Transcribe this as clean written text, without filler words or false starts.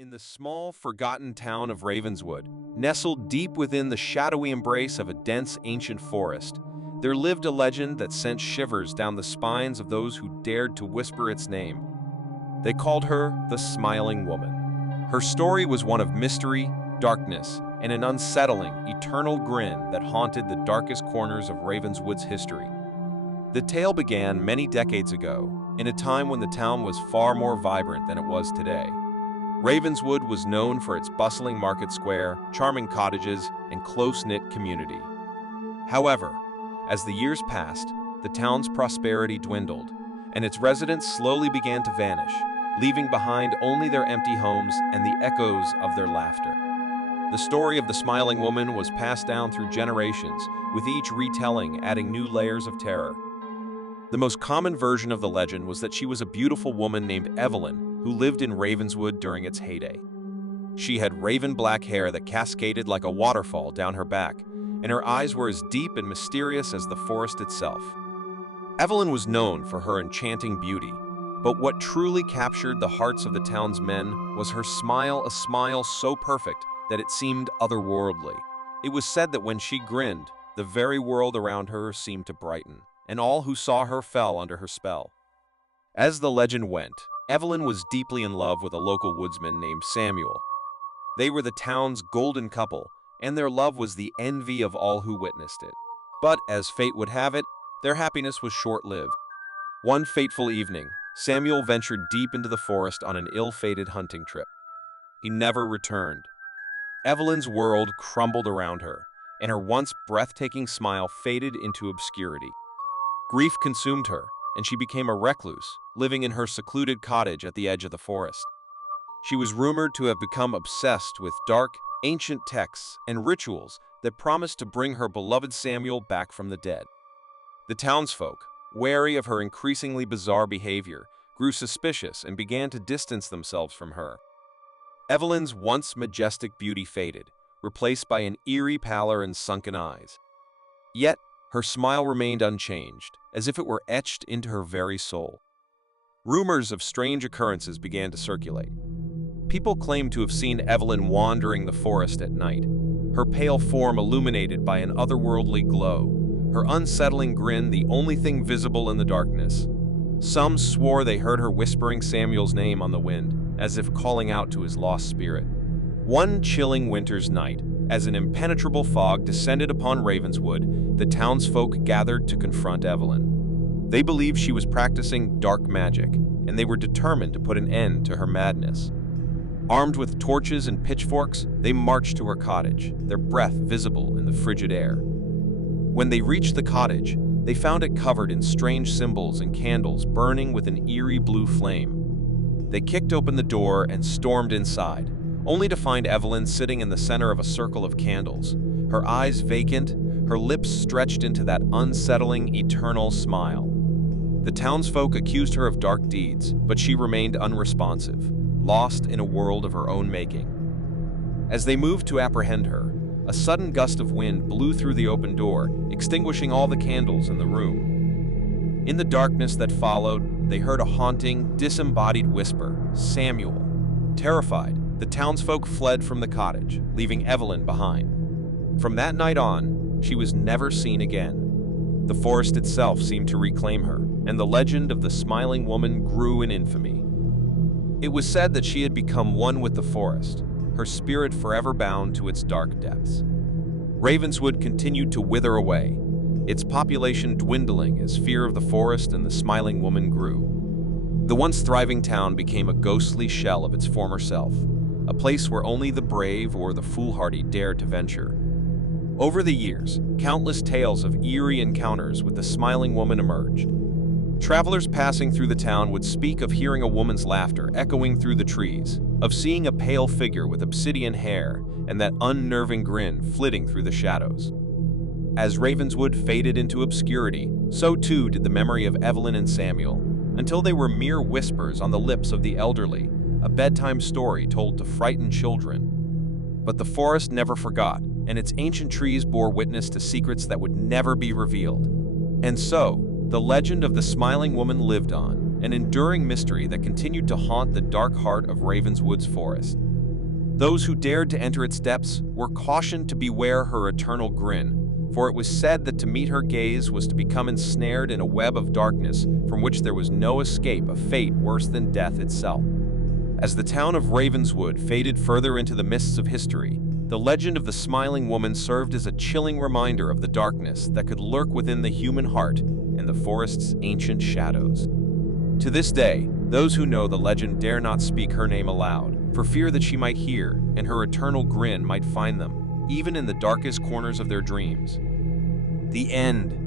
In the small, forgotten town of Ravenswood, nestled deep within the shadowy embrace of a dense, ancient forest, there lived a legend that sent shivers down the spines of those who dared to whisper its name. They called her the Smiling Woman. Her story was one of mystery, darkness, and an unsettling, eternal grin that haunted the darkest corners of Ravenswood's history. The tale began many decades ago, in a time when the town was far more vibrant than it was today. Ravenswood was known for its bustling market square, charming cottages, and close-knit community. However, as the years passed, the town's prosperity dwindled, and its residents slowly began to vanish, leaving behind only their empty homes and the echoes of their laughter. The story of the Smiling Woman was passed down through generations, with each retelling adding new layers of terror. The most common version of the legend was that she was a beautiful woman named Evelyn, who lived in Ravenswood during its heyday. She had raven black hair that cascaded like a waterfall down her back, and her eyes were as deep and mysterious as the forest itself. Evelyn was known for her enchanting beauty, but what truly captured the hearts of the town's men was her smile, a smile so perfect that it seemed otherworldly. It was said that when she grinned, the very world around her seemed to brighten, and all who saw her fell under her spell. As the legend went, Evelyn was deeply in love with a local woodsman named Samuel. They were the town's golden couple, and their love was the envy of all who witnessed it. But, as fate would have it, their happiness was short-lived. One fateful evening, Samuel ventured deep into the forest on an ill-fated hunting trip. He never returned. Evelyn's world crumbled around her, and her once breathtaking smile faded into obscurity. Grief consumed her, and she became a recluse, living in her secluded cottage at the edge of the forest. She was rumored to have become obsessed with dark, ancient texts and rituals that promised to bring her beloved Samuel back from the dead. The townsfolk, wary of her increasingly bizarre behavior, grew suspicious and began to distance themselves from her. Evelyn's once majestic beauty faded, replaced by an eerie pallor and sunken eyes. Yet, her smile remained unchanged, as if it were etched into her very soul. Rumors of strange occurrences began to circulate. People claimed to have seen Evelyn wandering the forest at night, her pale form illuminated by an otherworldly glow, her unsettling grin the only thing visible in the darkness. Some swore they heard her whispering Samuel's name on the wind, as if calling out to his lost spirit. One chilling winter's night, as an impenetrable fog descended upon Ravenswood, the townsfolk gathered to confront Evelyn. They believed she was practicing dark magic, and they were determined to put an end to her madness. Armed with torches and pitchforks, they marched to her cottage, their breath visible in the frigid air. When they reached the cottage, they found it covered in strange symbols and candles burning with an eerie blue flame. They kicked open the door and stormed inside, only to find Evelyn sitting in the center of a circle of candles, her eyes vacant, her lips stretched into that unsettling, eternal smile. The townsfolk accused her of dark deeds, but she remained unresponsive, lost in a world of her own making. As they moved to apprehend her, a sudden gust of wind blew through the open door, extinguishing all the candles in the room. In the darkness that followed, they heard a haunting, disembodied whisper, "Samuel." Terrified, the townsfolk fled from the cottage, leaving Evelyn behind. From that night on, she was never seen again. The forest itself seemed to reclaim her, and the legend of the Smiling Woman grew in infamy. It was said that she had become one with the forest, her spirit forever bound to its dark depths. Ravenswood continued to wither away, its population dwindling as fear of the forest and the Smiling Woman grew. The once thriving town became a ghostly shell of its former self, a place where only the brave or the foolhardy dared to venture. Over the years, countless tales of eerie encounters with the Smiling Woman emerged. Travelers passing through the town would speak of hearing a woman's laughter echoing through the trees, of seeing a pale figure with obsidian hair and that unnerving grin flitting through the shadows. As Ravenswood faded into obscurity, so too did the memory of Evelyn and Samuel, until they were mere whispers on the lips of the elderly, a bedtime story told to frighten children. But the forest never forgot, and its ancient trees bore witness to secrets that would never be revealed. And so, the legend of the Smiling Woman lived on, an enduring mystery that continued to haunt the dark heart of Ravenswood's forest. Those who dared to enter its depths were cautioned to beware her eternal grin, for it was said that to meet her gaze was to become ensnared in a web of darkness from which there was no escape, a fate worse than death itself. As the town of Ravenswood faded further into the mists of history, the legend of the smiling woman served as a chilling reminder of the darkness that could lurk within the human heart and the forest's ancient shadows. To this day, those who know the legend dare not speak her name aloud, for fear that she might hear and her eternal grin might find them, even in the darkest corners of their dreams. The end.